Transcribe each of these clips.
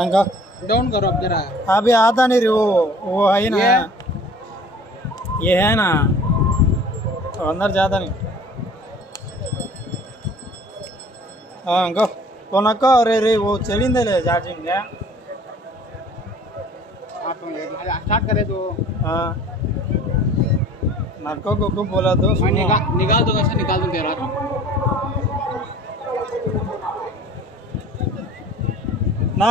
अंका down करो अब जरा अभी आता नहीं रे वो वो है ना ये? ये है ना तो अंदर जाता नहीं हाँ अंका है आप स्टार्ट करे तो हाँ नक्को को बोला तो मैं। निकाल निकाल दूँगा ऐसा निकाल दूँ तेरा నా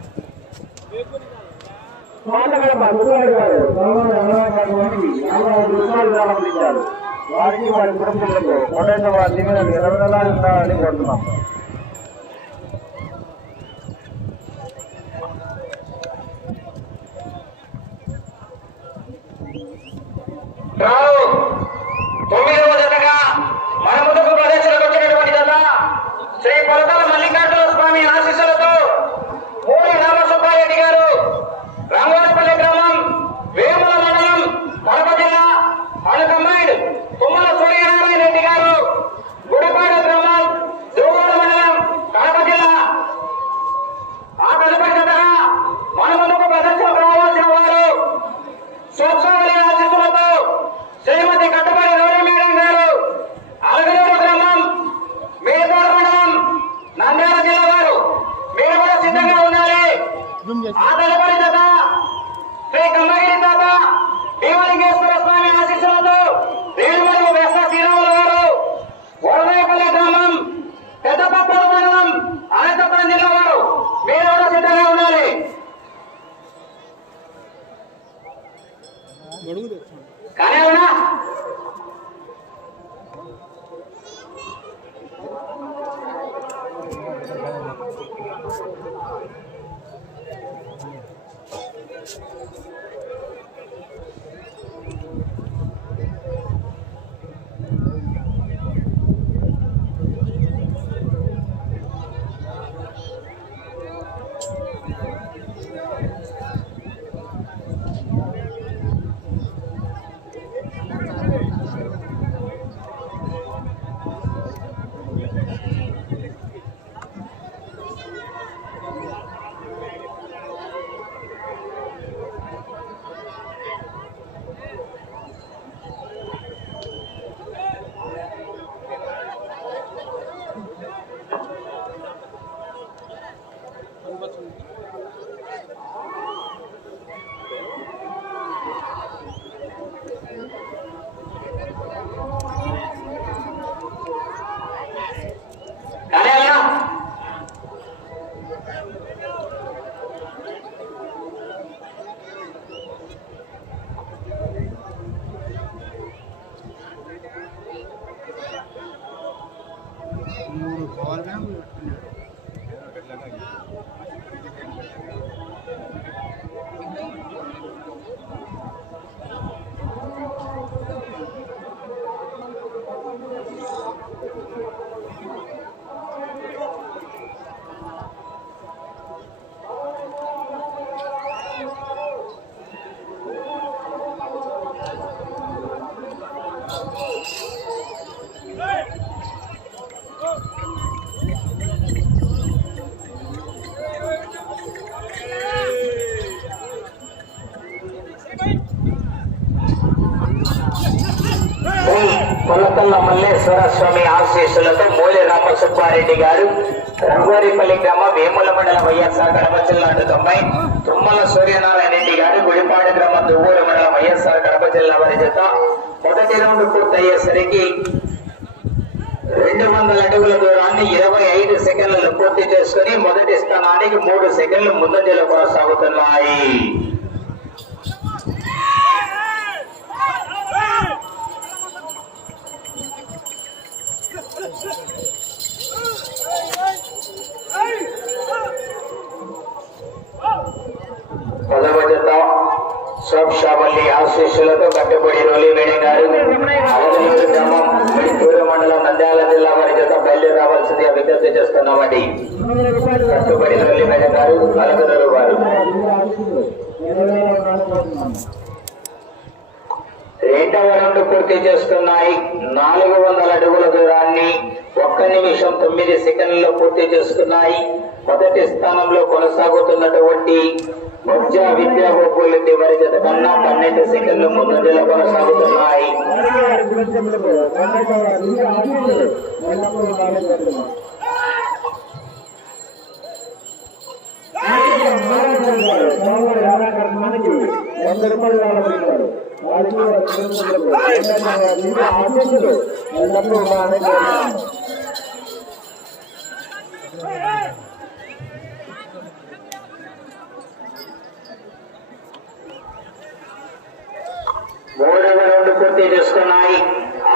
కోటగడప గురువారి గారు గవర్నర్ అమరాబాద్ నుండి అమరాబాద్ గురువారి రావడం వారికి వారి కుటుంబంలో కోటేశ్వర వారి ఇరవై నెలలు ఉండాలని కోరుతున్నాం कार्यवना మల్లేశ్వర స్వామి ఆశీస్సులతో మూలి రామసుబ్బారెడ్డి గారు రంగోరిపల్లి గ్రామ వేముల మండలం వైఎస్ఆర్ కడప జిల్లా తొంభై తుమ్మల సూర్యనారాయణ రెడ్డి గారు గుడిపాడు గ్రామం దువ్వూరు మండలం వైఎస్ఆర్ కడప జిల్లా వారి జత మొదటి రౌండ్ పూర్తయ్యేసరికి రెండు వందల అడుగుల దూరాన్ని ఇరవై ఐదు సెకండ్లలో పూర్తి చేసుకుని మొదటి స్థానానికి మూడు సెకండ్లు ముందంజలో కొనసాగుతున్నాయి. పదవ జత సోక్షావల్లి ఆశీస్సులతో కట్టుబడి రోలి వేణి గారు గ్రామం మిడిపూరు మండలం నంద్యాల జిల్లా వారి జత బయలుదేరి రావాల్సిందిగా విజ్ఞప్తి చేస్తున్నామండి. కట్టుబడి రోలి వేణి గారు అలగలూరు వారు. రెండవ రౌండ్ పూర్తి చేస్తున్నాయి నాలుగు వందల అడుగుల దూరాన్ని ఒక్క నిమిషం తొమ్మిది సెకండ్లలో పూర్తి చేసుకున్నాయి. మొదటి స్థానంలో కొనసాగుతున్నటువంటి ముఖ్య విద్యా గోపులెడ్డి వారి జత కన్నా పన్నెండు సెకండ్లు ముందంజలో కొనసాగుతున్నాయి. వంద రూపాయలు కావాలి వారికి ఆశిస్తులు ఎల్లప్పుడూ బాగానే మూడవ రౌండ్ పూర్తి చేసుకున్నాయి.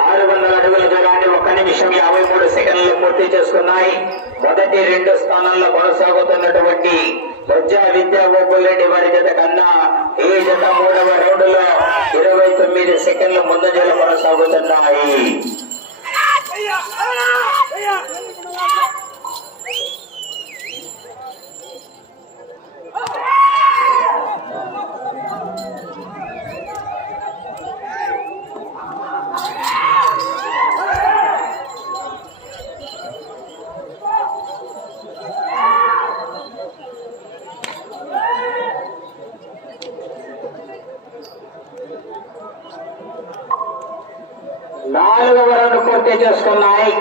ఆరు వందల అడుగుల దూరాన్ని ఒక నిమిషం యాభై మూడు సెకండ్లు పూర్తి చేసుకున్నాయి. మొదటి రెండు స్థానాల్లో కొనసాగుతున్నటువంటి బొజ్జా విద్యా గోకులరెడ్డి వారి జత కన్నా ఈ జత మూడవ రౌండ్లో ఇరవై తొమ్మిది సెకండ్ల ముందంజలు కొనసాగుతున్నాయి నాలుగవ రౌండ్ చేసుకున్నాయి.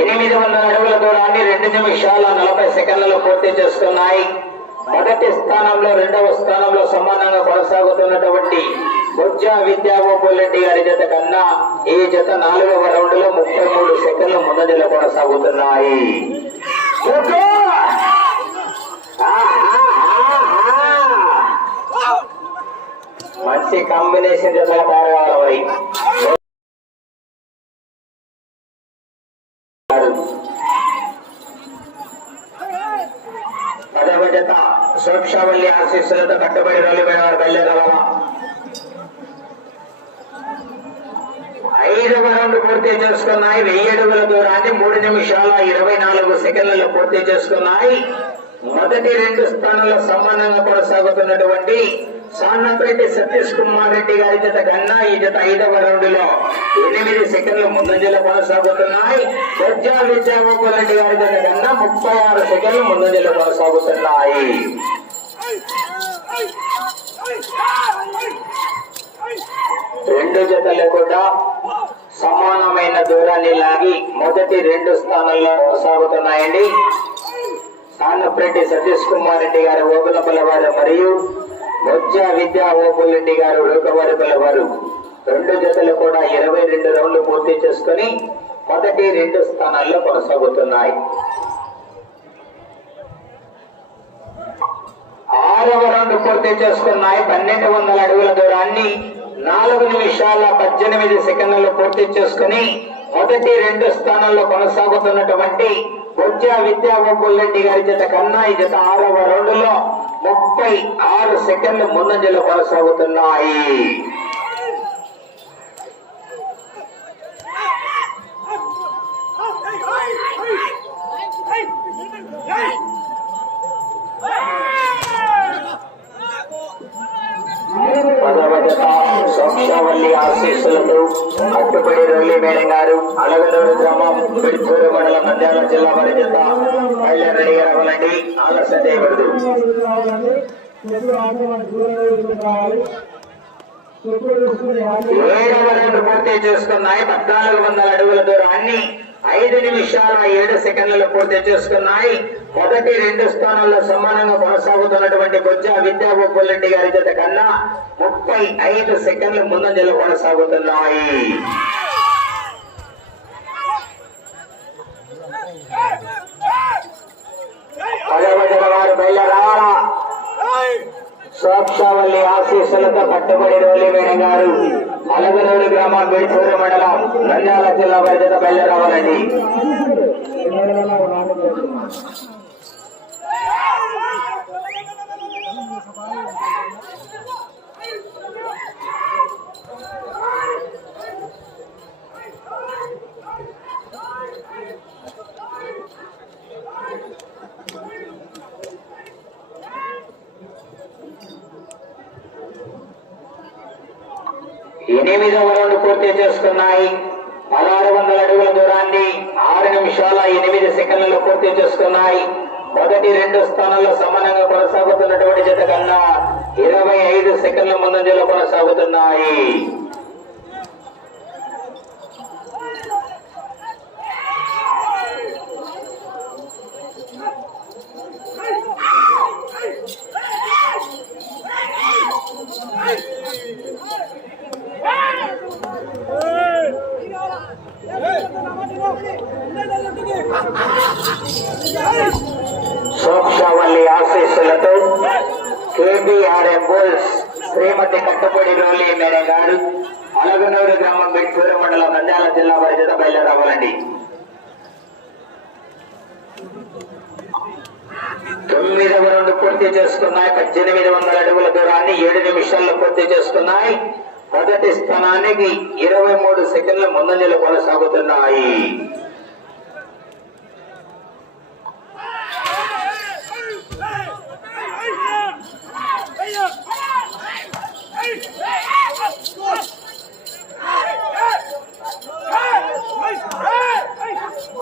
ఎనిమిది వందల అడుగుల దూరాన్ని రెండు నిమిషాల నలభై సెకండ్లలో పూర్తి చేసుకున్నాయి. మొదటి స్థానంలో రెండవ స్థానంలో సమానంగా కొనసాగుతున్నటువంటి బొజ్జా విద్యాగోపాల్రెడ్డి గారి జత కన్నా ఈ జత నాలుగవ రౌండ్లో ముప్పై మూడు సెకండ్ల ముందంజలో కొనసాగుతున్నాయి. మంచి కాంబినేషన్ జతగా తయారు కావాలి పదవ జత సోక్షావల్లి ఆశీస్సులతో కట్టుబడి రోలిపోయిన వారు బయలుదేరాలా ఐదవ రౌండ్ పూర్తి చేసుకున్నాయి వెయ్యి అడుగుల దూరాన్ని మూడు నిమిషాల ఇరవై నాలుగు సెకండ్లలో పూర్తి చేసుకున్నాయి మొదటి రెండు స్థానాల్లో సమానంగా కాబట్టి సాన్నపరెడ్డి సతీష్ కుమార్ రెడ్డి గారి జత కన్నా ఈ జత ఐదవ రౌండ్లో ఎనిమిది సెకండ్లు ముందంజలో కొనసాగుతున్నాయి. బొజ్జా విద్యాగోపాల్ రెడ్డి గారి జత కన్నా ముప్పై ఆరు సెకండ్లు ముందంజలో కొనసాగుతున్నాయి. రెండు జతలు కూడా సమానమైన దూరాన్ని లాగి మొదటి రెండు స్థానాల్లో కొనసాగుతున్నాయండి. సాన్నప్రెడ్డి సతీష్ కుమార్ రెడ్డి గారి ఓగులపల్లి వారు మరియు బొజ్జ విద్యా ఓపులరెడ్డి గారు రూకవారిపల్లి వారు రెండు జతలు కూడా ఇరవై రెండు రౌండ్లు పూర్తి చేసుకుని మొదటి రెండు స్థానాల్లో కొనసాగుతున్నాయి. ఆరవ రౌండ్ పూర్తి చేసుకున్నాయి. పన్నెండు వందల అడుగుల దూరాన్ని నాలుగు నిమిషాల పద్దెనిమిది సెకండ్లలో పూర్తి చేసుకుని మొదటి రెండు స్థానాల్లో కొనసాగుతున్నటువంటి బొజ్జా విద్యా రెడ్డి గారి జత కన్నా ఈ జత ఆరవ రౌండ్ ముప్పై ఆరు సెకండ్లు ముందంజలు కొనసాగుతున్నాయి. గారు గ్రామం పిడుచూరు మండలం నంద్యాల జిల్లా వారి రెడ్డి గారు రావాలండి ఆలస్యం చేయకూడదు ఏడవ రౌండ్ పూర్తి చేసుకున్నాయి. పద్నాలుగు వందల అడుగుల దూరాన్ని ఐదు నిమిషాల ఏడు సెకండ్లలో పూర్తి చేసుకున్నాయి. మొదటి రెండు స్థానాల్లో సమానంగా కొనసాగుతున్నటువంటి బొజ్జా విద్యా రెడ్డి గారి జత కన్నా ముప్పై ఐదు సెకండ్ల ముందంజలు కొనసాగుతున్నాయి. పదవ జత వారు బయలుదేరాలా సోక్షావల్లి ఆశీస్సులతో కట్టుబడి రోలి వేణ గారు అలగనూరు గ్రామం బేటూరు మండలం నంద్యాల జిల్లా పరిధిత బయలుదేరావాలండి ఎనిమిది రౌండ్ పూర్తి చేసుకున్నాయి? పదహారు వందల అడుగుల దూరాన్ని ఆరు నిమిషాల ఎనిమిది సెకండ్లలో పూర్తి చేసుకున్నాయి. మొదటి రెండు స్థానాల్లో సమానంగా కొనసాగుతున్నటువంటి జత కన్నా ఇరవై ఐదు సెకండ్ల ముందంజలో కొనసాగుతున్నాయి. తల్లి ఆశీస్సులతో కేబిఆర్ఎం బోల్స్ శ్రీమతి కట్టపూడి రోలి మేరే గారు అలగనూరు గ్రామం బిడ్చూరు మండలం నంద్యాల జిల్లా పరిధిత బయలుదేరవాలండి తొమ్మిదవ రెండు పూర్తి చేసుకున్నాయి పద్దెనిమిది వందల అడుగుల దూరాన్ని ఏడు నిమిషాల్లో పూర్తి చేసుకున్నాయి. మొదటి స్థానానికి ఇరవై మూడు సెకండ్ల ముందంజలు కొనసాగుతున్నాయి.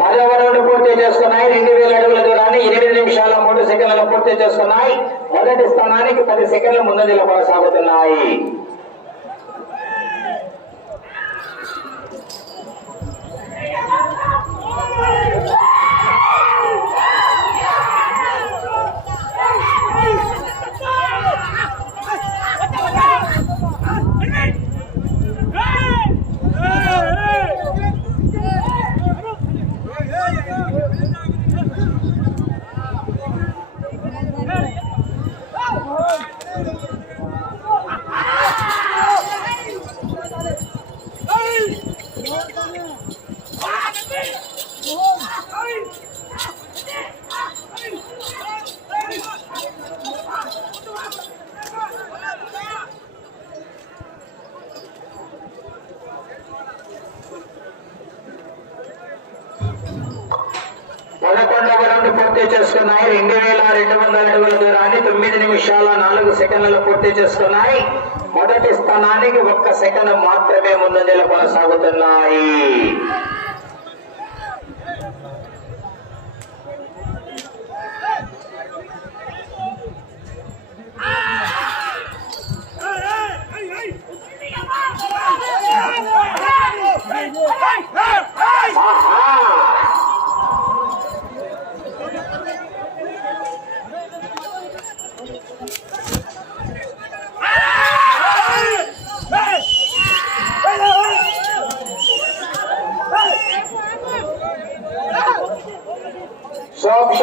పదవ రౌండ్ పూర్తి చేసుకున్నాయి రెండు వేల అడుగుల దూరాన్ని ఎనిమిది నిమిషాల మూడు సెకండ్లలో పూర్తి చేసుకున్నాయి మొదటి స్థానానికి పది సెకండ్ల ముందంజలో కొనసాగుతున్నాయి పదకొండవ రౌండ్ పూర్తి చేసుకున్నాయి రెండు వేల వందల దూరాన్ని తొమ్మిది నిమిషాల నాలుగు సెకండ్లలో పూర్తి చేసుకున్నాయి మొదటి స్థానానికి ఒక్క సెకండ్ మాత్రమే ముందంజలో కొనసాగుతున్నాయి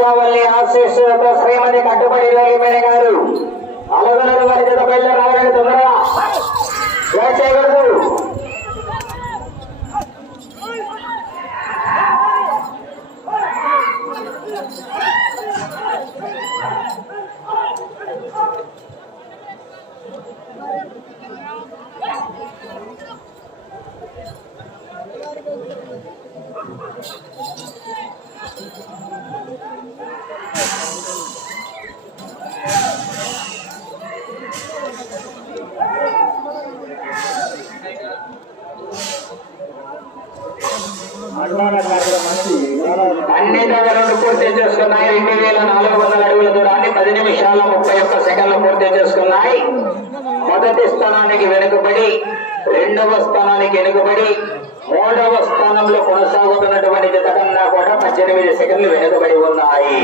సోక్షావల్లి ఆశీస్సులతో శ్రీమతి కట్టుబడి రోగి గారు అలగనలు వారి తొందర తొందరగా. చేయకూడదు అన్ని దగ్గరలు పూర్తి చేసుకున్నాయి రెండు వేల నాలుగు వందల అడుగుల దూరాన్ని పది నిమిషాల ముప్పై ఒక్క సెకండ్లు పూర్తి చేసుకున్నాయి మొదటి స్థానానికి వెనుకబడి రెండవ స్థానానికి వెనుకబడి మూడవ స్థానంలో కొనసాగుతున్నటువంటి జత కన్నా కూడా పద్దెనిమిది సెకండ్లు వెనుకబడి ఉన్నాయి.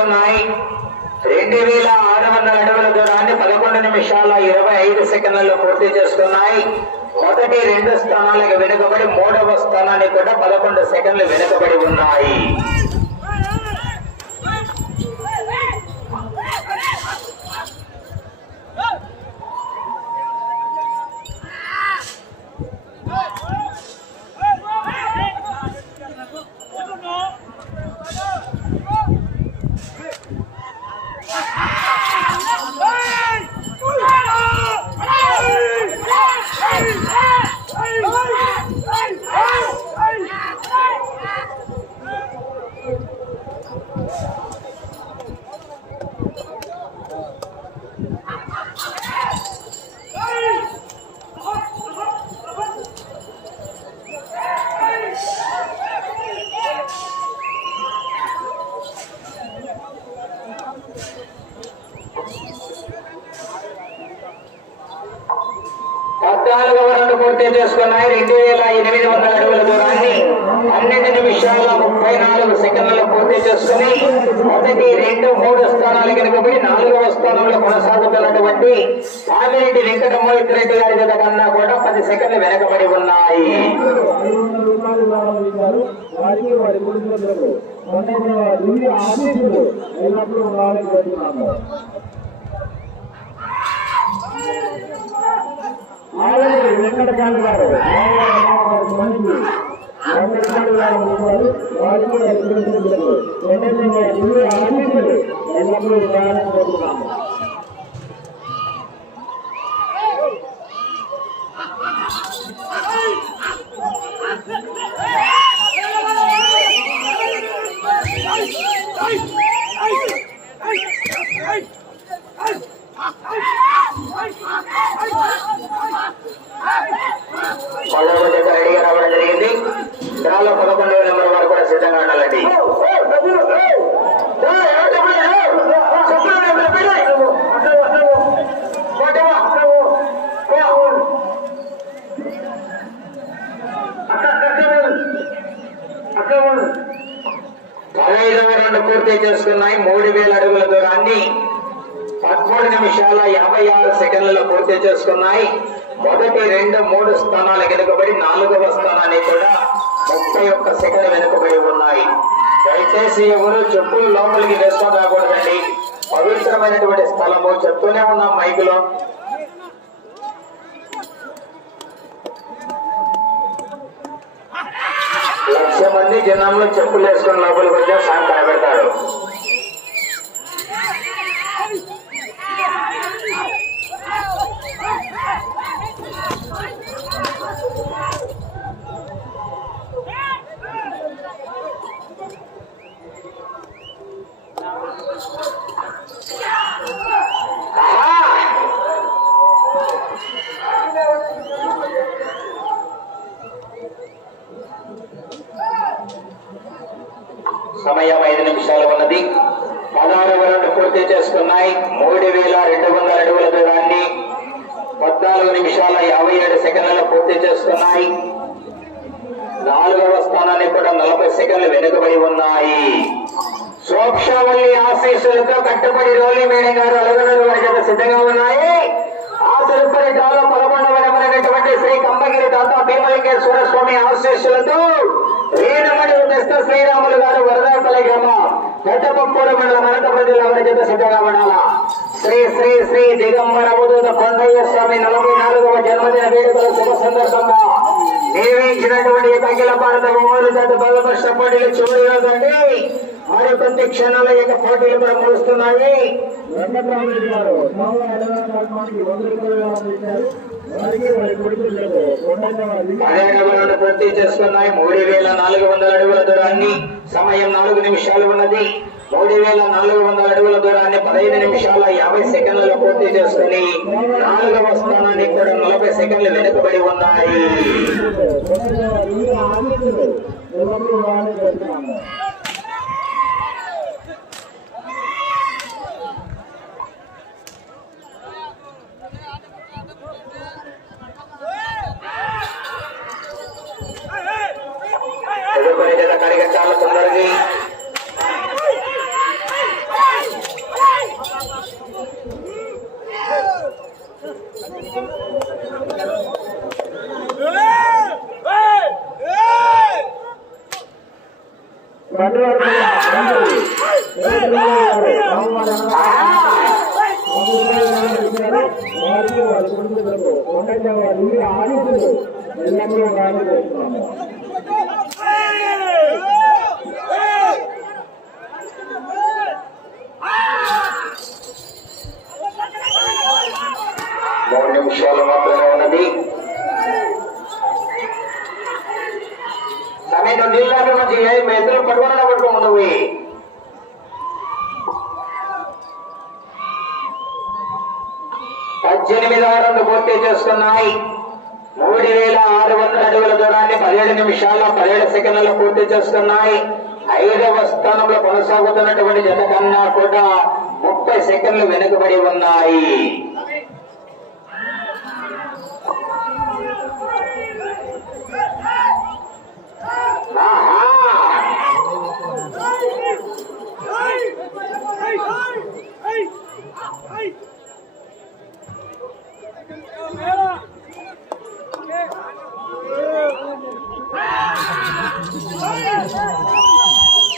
ఉన్నాయి రెండు వేల ఆరు వందల అడుగుల దూరాన్ని పదకొండు నిమిషాల ఇరవై ఐదు సెకండ్లలో పూర్తి చేస్తున్నాయి. మొదటి రెండు స్థానాలకు వెనుకబడి మూడవ స్థానానికి కూడా పదకొండు సెకండ్లు వెనుకబడి ఉన్నాయి. ハハハハ! ఉన్నాయి. వెంకటకాంత్ గారు. మంచి వెంకటకాంత్ గారు వారికి వారి కుటుంబాలకు వెంకటేశ్వర ఎల్లప్పుడూ ఉండాలని కోరుతున్నాము పదవ జత రెడీగా రావడం జరిగింది డ్రాలో పదకొండవ నెంబర్ వారు కూడా సిద్ధంగా ఉండాలండి పదహైదవ రెండు పూర్తి చేసుకున్నాయి. మూడు వేల అడుగుల దూరాన్ని పదమూడు నిమిషాల యాభై ఆరు సెకండ్లలో పూర్తి చేసుకున్నాయి. మొదటి రెండు మూడు స్థానాలు వెనుకబడి నాలుగవ స్థానాన్ని కూడా ముప్పై ఒక్క సెకండ్ వెనుకబడి ఉన్నాయి. దయచేసి ఎవరు చెప్పులు లోపలికి వేసుకొని రాకూడదండి పవిత్రమైనటువంటి స్థలము. చెప్తూనే ఉన్నాం మైకులో. లక్ష మంది జనంలో చెప్పులు వేసుకుని లోపలికి వచ్చే సాయం కనబెడతారు సమయం ఐదు నిమిషాలు ఉన్నది పదహారు రౌండ్ పూర్తి చేసుకున్నాయి మూడు వేల రెండు వందల అడుగుల దూరాన్ని పద్నాలుగు నిమిషాల యాభై ఏడు సెకండ్లలో పూర్తి చేసుకున్నాయి నాలుగవ స్థానాన్ని కూడా నలభై సెకండ్లు వెనుకబడి ఉన్నాయి సోక్షవల్లి ఆశీస్సులతో కట్టుబడి రోలి మేడం గారు అలగనూరు వారి చేత సిద్ధంగా ఉన్నాయి ఆ తదుపరి డాలో పదకొండవ నెంబరైనటువంటి శ్రీ కంబగిరి దాత భీమలింగేశ్వర స్వామి ఆశీస్సులతో రేణమణి శ్రీరాములు గారు వరదాపల్లి గ్రామం పెద్దపప్పూరు మండలం అనంతపురం జిల్లా వారి చేత సిద్ధంగా ఉండాల శ్రీ శ్రీ శ్రీ దిగంబర అవధూత కొండయ్య స్వామి నలభై నాలుగవ జన్మదిన వేడుకల శుభ సందర్భంగా నిర్వహించినటువంటి అఖిల భారత ఒంగోలు జట్టు బలపరిచిన పోటీలు చివరి రోజండి మరి కొద్ది క్షణాల యొక్క పోటీలు కూడా ముగుస్తున్నాయి. అదేవిధంగా పూర్తి చేస్తున్నాయి మూడు వేల నాలుగు వందల అడుగుల దూరాన్ని సమయం నాలుగు నిమిషాలు ఉన్నది. మూడు వేల నాలుగు వందల అడుగుల దూరాన్ని పదహైదు నిమిషాల యాభై సెకండ్లలో పూర్తి చేసుకుని నాలుగవ స్థానాన్ని కూడా నలభై సెకండ్లు వెనుకబడి ఉన్నాయి. మూడు నిమిషాలు మాత్రమే ఉన్నది. సమయం నీళ్ళకి మంచి ఎదురు పడుకున్న పట్టుకోముందు పోయి పద్దెనిమిది రౌండ్ పూర్తి చేస్తున్నాయి మూడు వేల ఆరు వందల అడుగుల దూరాన్ని పదిహేడు నిమిషాల పదిహేడు సెకండ్లలో పూర్తి చేస్తున్నాయి ఐదవ స్థానంలో కొనసాగుతున్నటువంటి జత కన్నా కూడా ముప్పై సెకండ్లు వెనుకబడి ఉన్నాయి ఆహా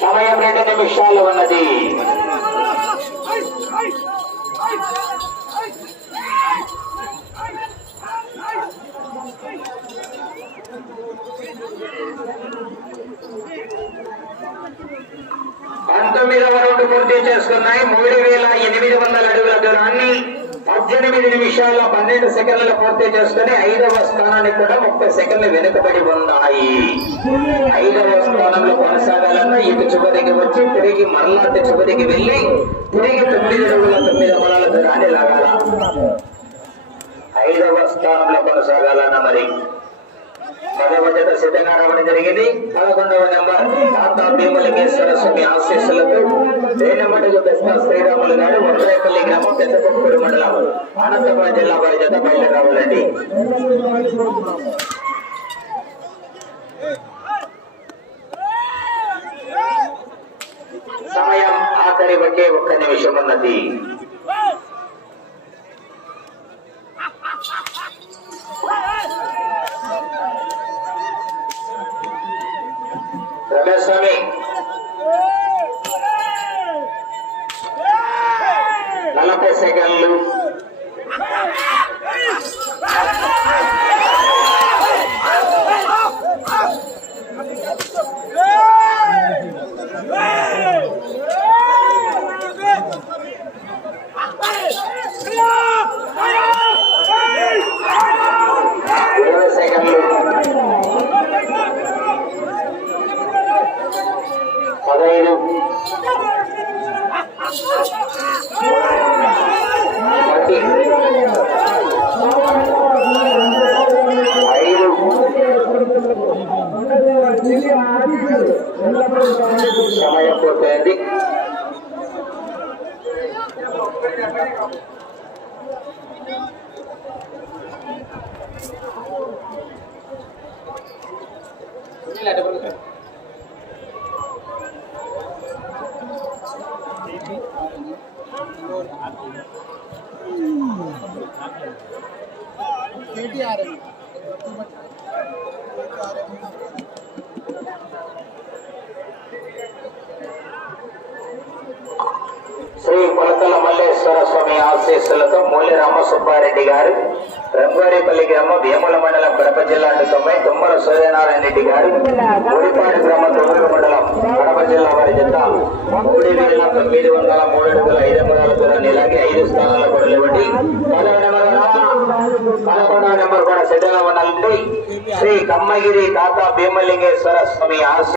సమయం రెండు నిమిషాలు ఉన్నది. పంతొమ్మిదవ రౌండ్ పూర్తి చేసుకున్నాయి. మూడు వేల ఎనిమిది వందల అడుగుల దూరాన్ని పద్దెనిమిది నిమిషాల పన్నెండు సెకండ్లు పూర్తి చేసుకుని ఐదవ స్థానానికి కూడా ముప్పై సెకండ్లు వెనుకబడి ఉన్నాయి. ఐదవ స్థానంలో కొనసాగాలన్నా ఇటు చివరికి వచ్చి తిరిగి మరలా చివరికి వెళ్ళి తిరిగి తొమ్మిది రోజుల తొమ్మిది అమలాల దూరాన్ని లాగాల. ఐదవ స్థానంలో కొనసాగాలన్నా మరి పదవ జత సిద్ధంగా రావడం జరిగింది. పదకొండవ నెంబర్ తాతా భీమలింగేశ్వర స్వామి ఆశీస్సులతో రేణమడుగు బెస్త శ్రీరాములు గారు వందరేపల్లి గ్రామం పెద్దపక్కూరు మండలం అనంతపురం జిల్లా వారి జత బయలుదేరావాలండి సమయం ఆఖరి ఒకే ఒక్క నిమిషం ఉన్నది రమేష్ స్వామి నలభై సెకండ్లు ఇరవై సెకండ్లు పదహైదు ఒకటి ఐదు సమయం పూర్తయింది కేటీఆర్ శ్రీ ఆశీస్సులతో మూల్య రామసుబ్బారెడ్డి గారు రంగారేపల్లి గ్రామం వేముల మండలం కడప జిల్లా తొంభై తుమ్మల సూర్యనారాయణ రెడ్డి గారు ఊరిపాడు గ్రామం తొమ్మిది మండలం కడప జిల్లా వారి జత మూడు వేల తొమ్మిది వందల మూడు అడుగుల ఐదు వందల దూరాన్ని ఇలాగే ఐదు స్థానాల కూడా లేవండి. పదకొండవ నెంబర్ కూడా సిద్ధంగా ఉండాలండి. శ్రీ కమ్మగిరి తాత భీమలింగేశ్వర స్వామి ఆశ